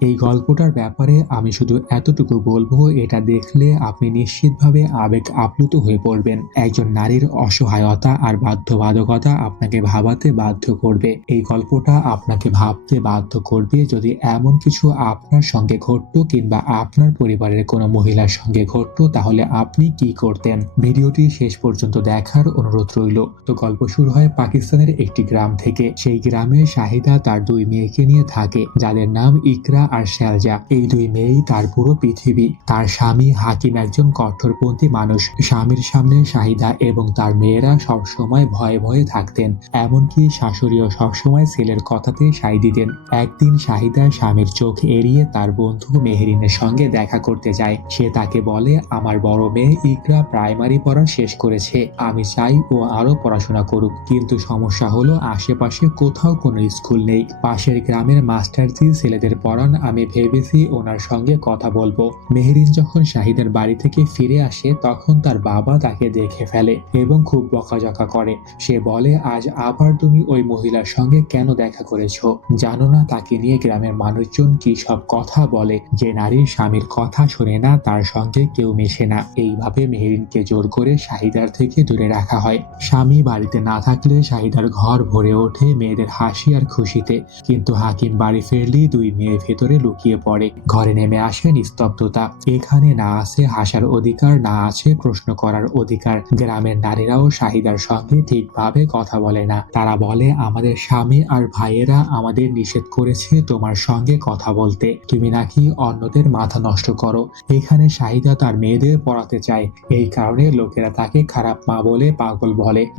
এই গল্পটার ব্যাপারে আমি শুধু এতটুকু বলবো, এটা দেখলে আপনি নিশ্চিতভাবে আবেগ আপ্লুত হয়ে পড়বেন। একজন নারীর অসহায়তা আর বাধ্যবাধকতা আপনাকে ভাবাতে বাধ্য করবে। এই গল্পটা আপনাকে ভাবতে বাধ্য করবে, যদি এমন কিছু আপনার সঙ্গে ঘটতো কিংবা আপনার পরিবারের কোনো মহিলার সঙ্গে ঘটতো তাহলে আপনি কি করতেন। ভিডিওটি শেষ পর্যন্ত দেখার অনুরোধ রইল। তো গল্প শুরু হয় পাকিস্তানের একটি গ্রাম থেকে। সেই গ্রামে শাহিদা তার দুই মেয়েকে নিয়ে থাকে, যাদের নাম ইকরা আর শেলজা। এই দুই মেয়েই তার পুরো পৃথিবী। তার স্বামী হাকিম একজন কঠোরপন্থী মানুষ। স্বামীর সামনে শাহিদা এবং তার মেয়েরা সবসময় ভয়ে ভয়ে থাকতেন। এমনকি শাশুড়িও সবসময় ছেলের কথাতে সায় দিতেন। একদিন শাহিদা স্বামীর চোখ এড়িয়ে তার বন্ধু মেহরিনের সঙ্গে দেখা করতে যায়। সে তাকে বলে, আমার বড় মেয়ে ইকরা প্রাইমারি পড়া শেষ করেছে, আমি চাই ও আরো পড়াশোনা করুক, কিন্তু সমস্যা হলো আশেপাশে কোথাও কোনো স্কুল নেই। পাশের গ্রামের মাস্টারজি ছেলেদের পড়ান, আমি ভেবেছি ওনার সঙ্গে কথা বলবো। মেহরিন যখন শাহিদার বাড়ি থেকে ফিরে আসে তখন তার বাবা তাকে দেখে ফেলে এবং খুব বকাঝকা করে। সে বলে, আজ আবার তুমি ওই মহিলার সঙ্গে কেন দেখা করেছো? জানো না তাকে নিয়ে গ্রামের মানুষজন কি সব কথা বলে? যে নারীর স্বামীর কথা শোনে না তার সঙ্গে কেউ মেশে না। এইভাবে মেহরিনকে জোর করে শাহিদার থেকে দূরে রাখা হয়। স্বামী বাড়িতে না থাকলে শাহিদার ঘর ভরে ওঠে মেয়েদের হাসি আর খুশিতে, কিন্তু হাকিম বাড়ি ফিরলেই দুই মেয়ে ভেতরে লুকিয়ে পড়ে। ঘরে নেমে আসে নিস্তব্ধতা। এখানে না আছে হাসার অধিকার, না আছে প্রশ্ন করার অধিকার। গ্রামের নারীরাও শাহিদার সঙ্গে ঠিকভাবে কথা বলে না। তারা বলে, আমাদের স্বামী আর ভাইয়েরা আমাদের নিষেধ করেছে তোমার সঙ্গে কথা বলতে, তুমি নাকি অন্যদের মাথা নষ্ট করো। এখানে শাহিদা তার মেয়েদের পড়াতে চায়, এই কারণে লোকেরা তাকে খারাপ মা বলে পাগল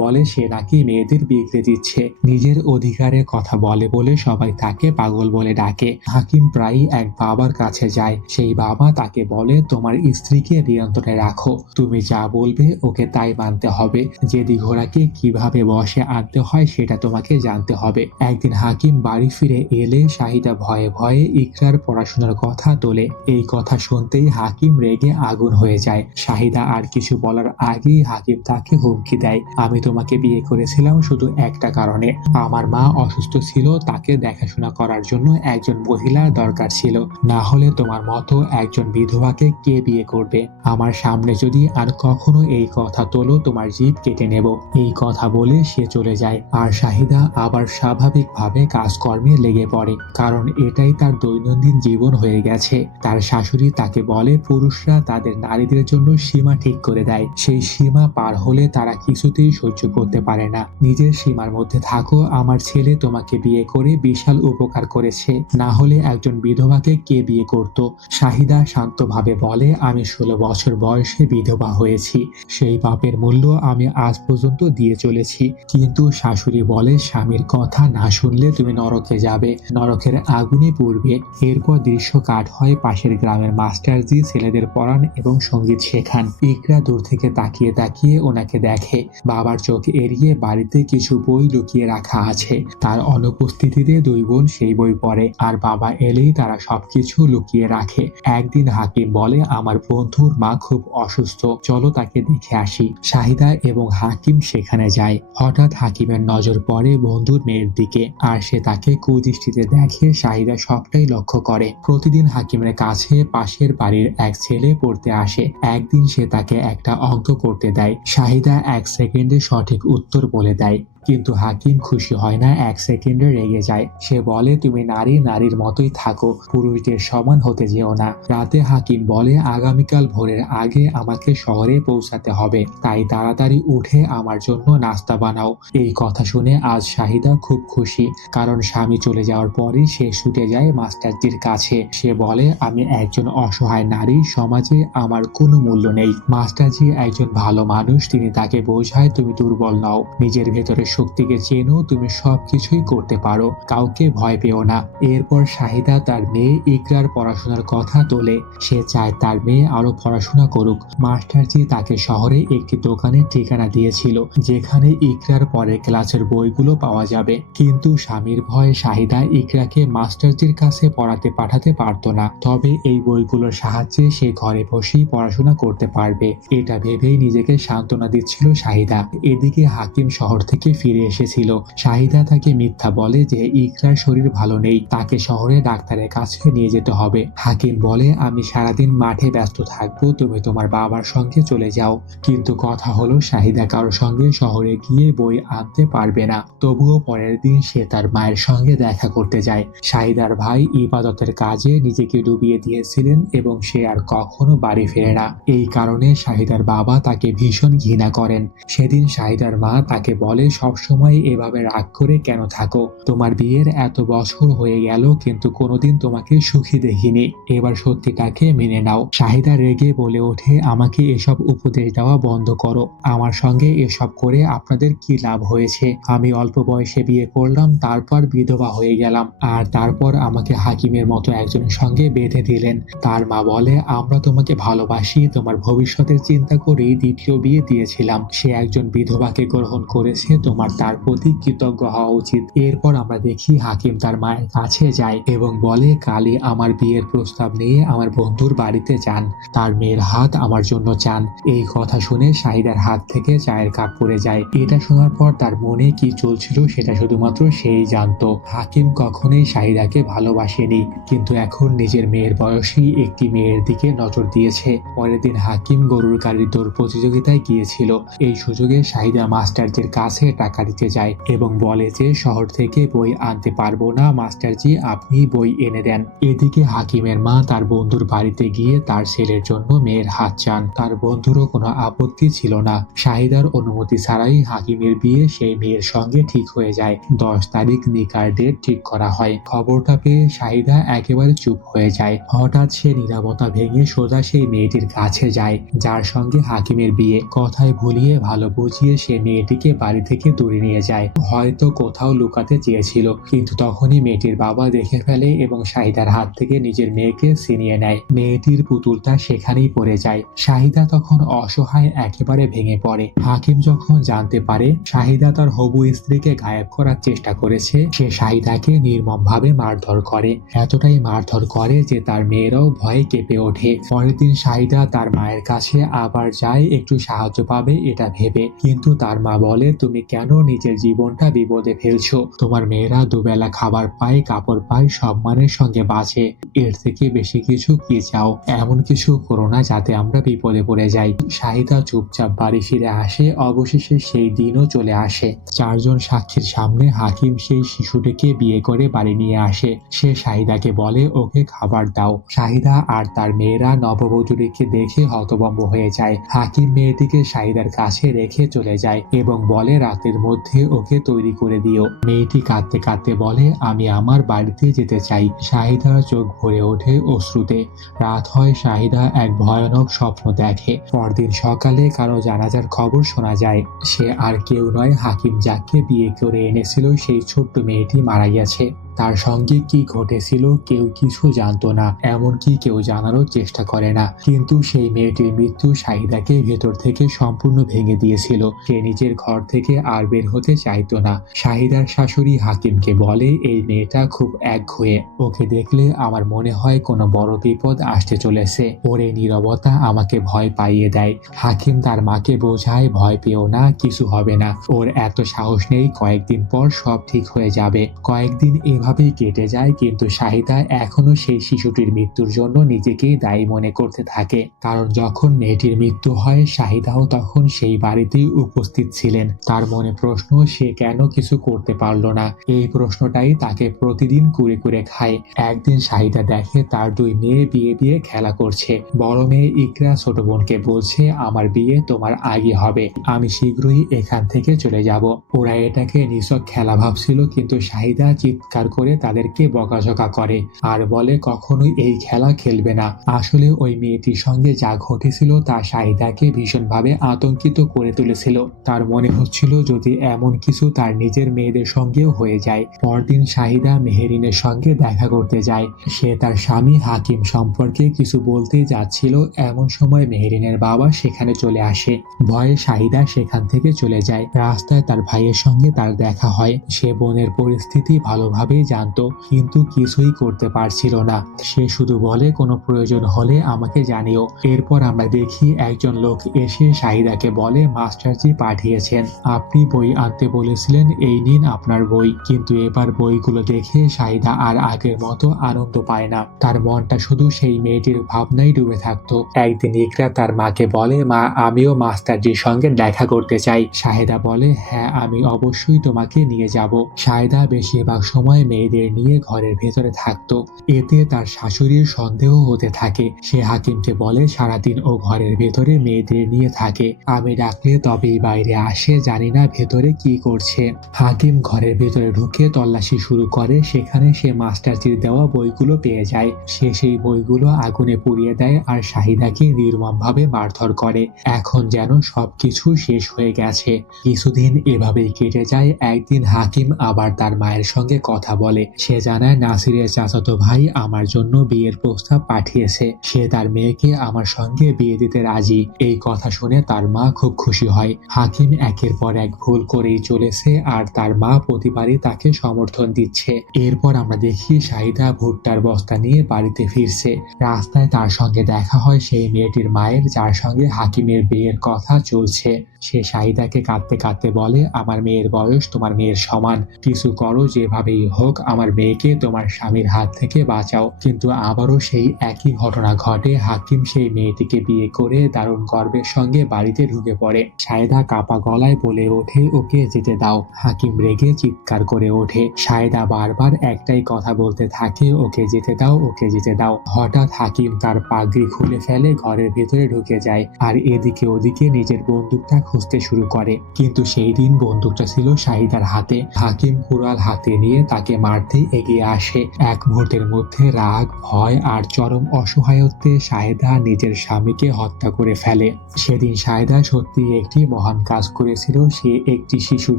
বলে সে নাকি মেয়েদের বিগড়ে দিচ্ছে। নিজের অধিকারে কথা বলে বলে সবাই তাকে পাগল বলে ডাকে। হাকিম প্রায়ই এক বাবার কাছে যায়। সেই বাবা তাকে বলে, তোমার স্ত্রীকে নিয়ন্ত্রণে রাখো, তুমি যা বলবে ওকে তাই মানতে হবে। জেদি ঘোড়াকে কিভাবে বশে আনতে হয় সেটা তোমাকে জানতে হবে। একদিন হাকিম বাড়ি ফিরে এলে শাহিদা ভয়ে ভয়ে ইকরার পড়াশোনার কথা তোলে। এই কথা শুনতেই হাকিম রেগে আগুন হয়ে যায়। শাহিদা আর কিছু বলার আগেই হাকিম তাকে হুমকি দেয়, আমি তোমাকে বিয়ে করেছিলাম শুধু একটা কারণে, আমার মা অসুস্থ ছিল, তাকে দেখাশোনা করার জন্য একজন মহিলার দরকার ছিল, না হলে তোমার মতো একজন বিধবাকে কে বিয়ে করবে? আমার সামনে যদি আর কখনো এই কথা তোলো তোমার জিভ কেটে নেব। এই কথা বলে সে চলে যায়। আর শাহিদা আবার স্বাভাবিকভাবে কাজকর্মে লেগে পড়ে, কারণ এটাই তার দৈনন্দিন জীবন হয়ে গেছে। তার শাশুড়ি তাকে বলে, পুরুষরা তাদের নারীদের জন্য সীমা ঠিক করে দেয়, সেই সীমা পার হলে তারা কিছুতেই সহ্য করতে পারে না। নিজের সীমার মধ্যে থাকো, আমার ছেলে তোমাকে বিয়ে করে বিশাল উপকার করেছে, না হলে একজন বিধবাকে কে বিয়ে করত? শাহিদা শান্তভাবে বলে, আমি 16 বছর বয়সে বিধবা হয়েছি, সেই পাপের মূল্য আমি আজ পর্যন্ত দিয়ে চলেছি। কিন্তু শাশুড়ি বলে, স্বামীর কথা না শুনলে তুমি নরকে যাবে, নরকের আগুনে পুড়বে। এরপর দৃশ্য কাট হয় পাশের গ্রামের মাস্টারজি ছেলেদের পড়ান এবং সঙ্গীত শেখান। ইকরা দূর থেকে তাকিয়ে তাকিয়ে ওনাকে দেখে। বাবার চোখ এড়িয়ে বাড়িতে কিছু বই লুকিয়ে রাখা আছে। তার অনুপস্থিতিতে দুই বোন সেই বই পড়ে, আর বাবা এলেই তারা সবকিছু লুকিয়ে রাখে। একদিন হাকিম বলে, আমার বন্ধুর মা খুব অসুস্থ, চলো তাকে দেখে আসি। শাহিদা এবং হাকিম সেখানে যায়। হঠাৎ হাকিমের নজর পড়ে বন্ধুর মেয়ের দিকে, আর সে তাকে কুদৃষ্টিতে দেখে। শাহিদা সবটাই লক্ষ্য করে। প্রতিদিন হাকিমের কাছে পাশের বাড়ির এক ছেলে পড়তে আসে। একদিন সে তাকে একটা অঙ্ক করতে দেয়। শাহিদা 1 সেকেন্ডে সঠিক উত্তর বলে দেয়, কিন্তু হাকিম খুশি হয় না, 1 সেকেন্ডে রেগে যায়। সে বলে, তুমি নারী নারীর মতোই থাকো, পুরুষদের সমান হতে যেও না। রাতে হাকিম বলে, আগামীকাল ভোরের আগে আমাকে শহরে পৌঁছাতে হবে, তাই তাড়াতাড়ি উঠে আমার জন্য নাস্তা বানাও। এই কথা শুনে আজ শাহিদা খুব খুশি, কারণ স্বামী চলে যাওয়ার পরই সে ছুটে যায় মাস্টারজির কাছে। সে বলে, আমি একজন অসহায় নারী, সমাজে আমার কোনো মূল্য নেই। মাস্টারজি একজন ভালো মানুষ, তিনি তাকে বোঝায়, তুমি দুর্বল নও, নিজের ভেতরে শক্তিকে চেনো, তুমি সবকিছুই করতে পারো, কাউকে ভয় পেও না। এরপর শাহিদা তার মেয়ে ইকরার পড়াশোনার কথা তোলে। সে চায় তার মেয়ে আরো পড়াশোনা করুক। মাস্টারজি তাকে শহরে একটি দোকানের ঠিকানা দিয়েছিল, যেখানে ইকরার পরের ক্লাসের বইগুলো পাওয়া যাবে। কিন্তু স্বামীর ভয়ে শাহিদা ইকরাকে মাস্টারজির কাছে পড়াতে পাঠাতে পারত না। তবে এই বইগুলোর সাহায্যে সে ঘরে বসেই পড়াশোনা করতে পারবে, এটা ভেবেই নিজেকে সান্ত্বনা দিচ্ছিল শাহিদা। এদিকে হাকিম শহর থেকে ফিরে এসেছিল। শাহিদা তাকে মিথ্যা বলে যে ইকরার শরীর ভালো নেই, তাকে শহরে ডাক্তারের কাছে নিয়ে যেতে হবে। হাকিম বলে, আমি সারাদিন মাঠে ব্যস্ত থাকবো, তুমি তোমার বাবার সঙ্গে চলে যাও। কিন্তু কথা হলো শাহিদা কারোর সঙ্গে শহরে গিয়ে বই আনতে পারবে না। তবুও পরের দিন সে তার মায়ের সঙ্গে দেখা করতে যায়। শাহিদার ভাই ইবাদতের কাজে নিজেকে ডুবিয়ে দিয়েছিলেন এবং সে আর কখনো বাড়ি ফেরে না। এই কারণে শাহিদার বাবা তাকে ভীষণ ঘৃণা করেন। সেদিন শাহিদার মা তাকে বলে, সবসময় এভাবে রাগ করে কেন থাকো? তোমার বিয়ের এত বছর হয়ে গেল কিন্তু কোনোদিন তোমাকে সুখী দেখিনি, এবার সত্যিটাকে মেনে নাও। শাহিদা রেগে বলে ওঠে, আমাকে এসব উপদেশ দেওয়া বন্ধ করো। আমার সঙ্গে এসব করে আপনাদের কি লাভ হয়েছে? আমি অল্প বয়সে বিয়ে করলাম, তারপর বিধবা হয়ে গেলাম, আর তারপর আমাকে হাকিমের মতো একজনের সঙ্গে বেঁধে দিলেন। তার মা বলে, আমরা তোমাকে ভালোবাসি, তোমার ভবিষ্যতের চিন্তা করেই দ্বিতীয় বিয়ে দিয়েছিলাম। সে একজন বিধবাকে গ্রহণ করেছে, তোমার তার প্রতি কৃতজ্ঞ হওয়া উচিত। এরপর আমরা দেখি হাকিম তার মায়ের কাছে যায় এবং বলে, কালই আমার বিয়ের প্রস্তাব নিয়ে আমার বন্ধুর বাড়িতে যান, তার মেয়ের হাত আমার জন্য চান। এই কথা শুনে শাহিদার হাত থেকে চায়ের কাপ পড়ে যায়। এটা শোনার পর তার মনে কি চলছিল সেটা শুধুমাত্র সেই জানতো। হাকিম কখনোই শাহিদাকে ভালোবাসেনি, কিন্তু এখন নিজের মেয়ের বয়সী একটি মেয়ের দিকে নজর দিয়েছে। পরের দিন হাকিম গরুর গাড়ির দৌড় প্রতিযোগিতায় গিয়েছিল। এই সুযোগে শাহিদা মাস্টারজির কাছে টাকা দিতে যায় এবং বলে যে শহর থেকে বই আনতে পারবো না, মাস্টারজি আপনি বই এনে দেন। এদিকে হাকিমের মা তার বন্ধুর বাড়িতে গিয়ে তার ছেলের জন্য মেয়ের হাত চান। তার বন্ধুরও কোনো আপত্তি ছিল না। শাহিদার অনুমতি ছাড়াই হাকিমের বিয়ে সেই মেয়ের সঙ্গে ঠিক হয়ে যায়। 10 তারিখ নিকার ডেট ঠিক করা হয়। খবরটা পেয়ে শাহিদা একেবারে চুপ হয়ে যায়। হঠাৎ সে নীরবতা ভেঙে সোজা সেই মেয়েটির কাছে যায় যার সঙ্গে হাকিমের বিয়ে। কথায় ভুলিয়ে ভালো বুঝিয়ে সে মেয়েটিকে বাড়ি থেকে দূরে নিয়ে যায়। হয়তো কোথাও লুকাতে চেয়েছিল, কিন্তু তখনই মেয়েটির বাবা দেখে ফেলে এবং শাহিদার হাত থেকে নিজের মেয়েকে ছিনিয়ে নেয়। মেয়েটির পুতুলটা সেখানেই পড়ে যায়। শাহিদা তখন অসহায় একেবারে ভেঙে পড়ে। হাকিম যখন জানতে পারে শাহিদা তার হবু স্ত্রীকে গায়েব করার চেষ্টা করেছে, সে শাহিদাকে নির্মমভাবে মারধর করে। এতটাই মারধর করে যে তার মেয়েরাও ভয়ে কেঁপে ওঠে। পরের দিন শাহিদা তার মায়ের কাছে আবার যায় একটু সাহায্য পাবে এটা ভেবে, কিন্তু তার মা বলে, তুমি কেন নিজের জীবনটা বিপদে ফেলছো? তোমার মেয়েরা দুবেলা খাবার পায়, কাপড় পায়, সম্মানের সঙ্গে বাঁচে, এর থেকে বেশি কিছু কি চাও? এমন কিছু করো না যাতে আমরা বিপদে পড়ে যাই। শাহিদা চুপচাপ বাড়ি ফিরে আসে। অবশেষে সেই দিনও চলে আসে। 4 জন সাক্ষীর সামনে হাকিম সেই শিশুটিকে বিয়ে করে বাড়ি নিয়ে আসে। সে শাহিদাকে বলে, ওকে খাবার দাও। শাহিদা আর তার মেয়েরা নববধূটিকে দেখে হতভম্ব হয়ে যায়। হাকিম মেয়েটিকে শাহিদার কাছে রেখে চলে যায় এবং বলে, রাতের মধ্যে ওকে তৈরি করে দিও। মেয়েটি কাঁদতে কাঁদতে বলে, আমি আমার বাড়িতে যেতে চাই। শাহিদার চোখ ভরে ওঠে অশ্রুতে। রাত হয়, শাহিদা এক ভয়ানক স্বপ্ন দেখে। পরদিন সকালে কারো জানাজার খবর শোনা যায়। সে আর কেউ নয়, হাকিম যাকে বিয়ে করে এনেছিল সেই ছোট্ট মেয়েটি মারা গেছে। তার সঙ্গে কি ঘটেছিল কেউ কিছু জানতো না, এমনকি কেউ জানারও চেষ্টা করে না। কিন্তু সেই মেয়েটির মৃত্যু শাহিদাকে ভেতর থেকে সম্পূর্ণ ভেঙে দিয়েছিল। সে নিজের ঘর থেকে আর বের হতে চাইতো না। শাহিদার শাশুড়ি হাকিমকে বলে, এই মেয়েটা খুব একঘেয়ে, ওকে দেখলে আমার মনে হয় কোনো বড় বিপদ আসতে চলেছে। ওর এই নীরবতা আমাকে ভয় পাইয়ে দেয়। হাকিম তার মাকে বোঝায়, ভয় পেও না, কিছু হবে না, ওর এত সাহস নেই, কয়েকদিন পর সব ঠিক হয়ে যাবে। কয়েকদিন এভাবেই কেটে যায়, কিন্তু শাহিদা এখনো সেই শিশুটির মৃত্যুর জন্য নিজেকেই দায়ী মনে করতে থাকে। কারণ যখন মেয়েটির মৃত্যু হয় শাহিদাও তখন সেই বাড়িতেই উপস্থিত ছিলেন। তার মনে প্রশ্ন, সে কেন কিছু করতে পারল না। এই প্রশ্নটাই তাকে প্রতিদিন কুরে কুরে খায়। একদিন শাহিদা দেখে তার 2 মেয়ে বিয়ে খেলা করছে। বড় মেয়ে ইকরা ছোট বোনকে বলছে, আমার বিয়ে তোমার আগে হবে, আমি শীঘ্রই এখান থেকে চলে যাব। ওরা এটাকে নিছক খেলা ভাবছিল, কিন্তু শাহিদা চিৎকার করে তাদেরকে বকাঝকা করে আর বলে কখনোই এই খেলা খেলবে না। আসলে ওই মেয়েটির সঙ্গে যা ঘটেছিল তা শাহিদাকে ভীষণভাবে আতঙ্কিত করে তুলেছিল। তার মনে হচ্ছিল যদি এমন কিছু তার নিজের মেয়েদের সঙ্গেও হয়ে যায়। পরদিন শাহিদা মেহেরিনের সঙ্গে দেখা করতে যায়। সে তার স্বামী হাকিম সম্পর্কে কিছু বলতে যাচ্ছিল, এমন সময় মেহেরিনের বাবা সেখানে চলে আসে। ভয়ে শাহিদা সেখান থেকে চলে যায়। রাস্তায় তার ভাইয়ের সঙ্গে তার দেখা হয়। সে বোনের পরিস্থিতি ভালোভাবেই জানতো, কিন্তু কিছুই করতে পারছিল না। সে শুধু বলে, কোনো প্রয়োজন হলে আমাকে জানিও। এরপর আমরা দেখি একজন লোক এসে শাহিদাকে বলে, মাস্টারজি পাঠিয়েছেন, আপনি বই আনতে বলেছিলেন, এই নিন আপনার বই। কিন্তু এবার বইগুলো দেখে শাহিদা আর আগের মতো আনন্দ পায় না। তার মনটা শুধু সেই মেয়েটির ভাবনায় ডুবে থাকতো। একদিন ইকরা তার মাকে বলে, মা, আমিও মাস্টারজির সঙ্গে দেখা করতে চাই। শাহিদা বলে, হ্যাঁ, আমি অবশ্যই তোমাকে নিয়ে যাব। শাহিদা বেশিরভাগ সময় মেয়েদের নিয়ে ঘরের ভেতরে থাকতো। এতে তার শাশুড়ির সন্দেহ হতে থাকে। সে হাকিমকে বলে, সারাদিন ও ঘরের ভেতরে মেয়েদের নিয়ে থাকে, আমি ডাকলে তবেই বাইরে আসে, জানি না ভেতরে কি করছে। হাকিম ঘরের ভেতরে ঢুকে তল্লাশি শুরু করে। সেখানে সে মাস্টারজির দেওয়া বইগুলো পেয়ে যায়। সে সেই বইগুলো আগুনে পুড়িয়ে দেয় আর শাহিদাকে নির্মমভাবে মারধর করে। এখন যেন সবকিছু শেষ হয়ে গেছে। কিছুদিন এভাবেই কেটে যায়। একদিন হাকিম আবার তার মায়ের সঙ্গে কথা বলে। সে জানায়, নাসিরের চাচাতো ভাই আমার জন্য বিয়ের প্রস্তাব পাঠিয়েছে। সে তার মেয়েকে আমার সঙ্গে বিয়ে দিতে রাজি। এই কথা শুনে তার মা খুব খুশি হয়। হাকিম একের পর এক ভুল করেই চলেছে আর তার মা প্রতিবারই তাকে সমর্থন দিচ্ছে। এরপর আমরা দেখি শাহিদা ভুট্টার বস্তা নিয়ে বাড়িতে ফিরছে। রাস্তায় তার সঙ্গে দেখা হয় সেই মেয়েটির মায়ের, যার সঙ্গে হাকিমের বিয়ের কথা চলছে। সে শাহিদাকে কাঁদতে কাঁদতে বলে, আমার মেয়ের বয়স তোমার মেয়ের সমান, কিছু করো, যেভাবেই হোক আমার মেয়েকে তোমার স্বামীর হাত থেকে বাঁচাও। কিন্তু আবারও সেই একই ঘটনা ঘটে। হাকিম সেই মেয়েটিকে বিয়ে করে দারুণ গর্বের সঙ্গে বাড়িতে ঢুকে পড়ে। শাহিদা কাপা গলায় বলে ওঠে, ওকে যেতে দাও। হাকিম রেগে চিৎকার করে ওঠে। শাহিদা বারবার একটাই কথা বলতে থাকে, ওকে যেতে দাও, ওকে যেতে দাও। হঠাৎ হাকিম তার পাগড়ি খুলে ফেলে, ঘরের ভেতরে ঢুকে যায় আর এদিকে ওদিকে নিজের বন্দুকটা খুঁজতে শুরু করে। কিন্তু সেই দিন বন্দুকটা ছিল শাহিদার হাতে। হাকিম কুড়াল হাতে নিয়ে তাকে মারতে এগিয়ে আসে। এক মুহূর্তের মধ্যে রাগ, ভয় আর চরম অসহায়ত্বে শাহিদা নিজের স্বামীকে হত্যা করে ফেলে। সেদিন শাহিদা সত্যি একটি মহান কাজ করেছিল। সে একটি শিশুর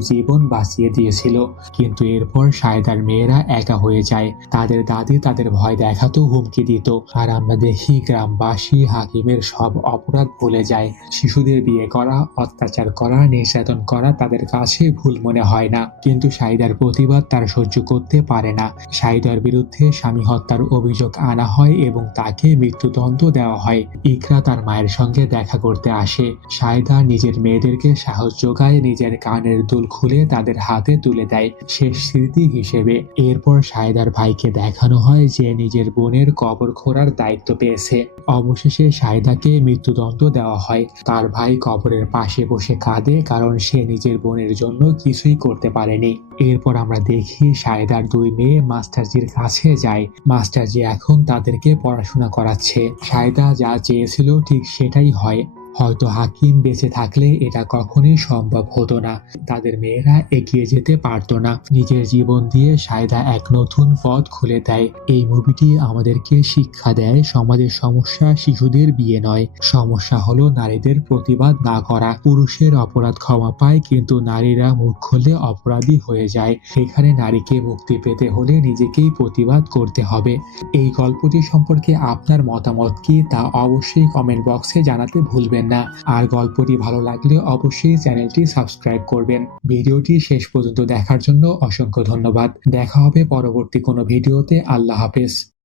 জীবন বাঁচিয়ে দিয়েছিল। কিন্তু এরপর শাহিদার মেয়েরা একা হয়ে যায়। তাদের দাদি তাদের ভয় দেখাতো, হুমকি দিত। আর আমরা দেখি গ্রামবাসী হাকিমের সব অপরাধ ভুলে যায়। শিশুদের বিয়ে করা, অত্যাচার করা, নির্যাতন করা তাদের কাছে ভুল মনে হয় না। কিন্তু শাহিদার প্রতিবাদ তারা সহ্য করতে পারে না। শাহিদার বিরুদ্ধে স্বামী হত্যার অভিযোগ আনা হয় এবং তাকে মৃত্যুদণ্ড দেওয়া হয়। ইকরা তার মায়ের সঙ্গে দেখা করতে আসে। শাহিদা নিজের মেয়েদেরকে সাহস যোগায়, নিজের কানের দুল খুলে তাদের হাতে তুলে দেয় শেষ স্মৃতি হিসেবে। এরপর শাহিদার ভাইকে দেখানো হয় যে নিজের বোনের কবর খোঁড়ার দায়িত্ব পেয়েছে। অবশেষে শাহিদাকে মৃত্যুদণ্ড দেওয়া হয়। তার ভাই কবরের পাশে বসে কাঁদে, কারণ সে নিজের বোনের জন্য কিছুই করতে পারেনি। এরপর আমরা দেখি শাহিদার দুই মেয়ে মাস্টারজির কাছে যায়। মাস্টারজি এখন তাদেরকে পড়াশোনা করাচ্ছে। শাহিদা যা চেয়েছিল ঠিক সেটাই হয়। হয়তো হাকিম বেঁচে থাকলে এটা কখনোই সম্ভব হতো না। তাদের মেয়েরা এগিয়ে যেতে পারতো না। নিজের জীবন দিয়ে শাহিদা এক নতুন পথ খুলে দেয়। এই মুভিটি আমাদেরকে শিক্ষা দেয়, সমাজের সমস্যা শিশুদের বিয়ে নয়, সমস্যা হলো নারীদের প্রতিবাদ না করা। পুরুষের অপরাধ ক্ষমা পায়, কিন্তু নারীরা মুখ খুললে অপরাধী হয়ে যায়। সেখানে নারীকে মুক্তি পেতে হলে নিজেকেই প্রতিবাদ করতে হবে। এই গল্পটি সম্পর্কে আপনার মতামত কি, তা অবশ্যই কমেন্ট বক্সে জানাতে ভুলবেন না। আর গল্পটি ভালো লাগলে অবশ্যই চ্যানেলটি সাবস্ক্রাইব করবেন। ভিডিওটি শেষ পর্যন্ত দেখার জন্য অসংখ্য ধন্যবাদ। দেখা হবে পরবর্তী কোনো ভিডিওতে। আল্লাহ হাফেজ।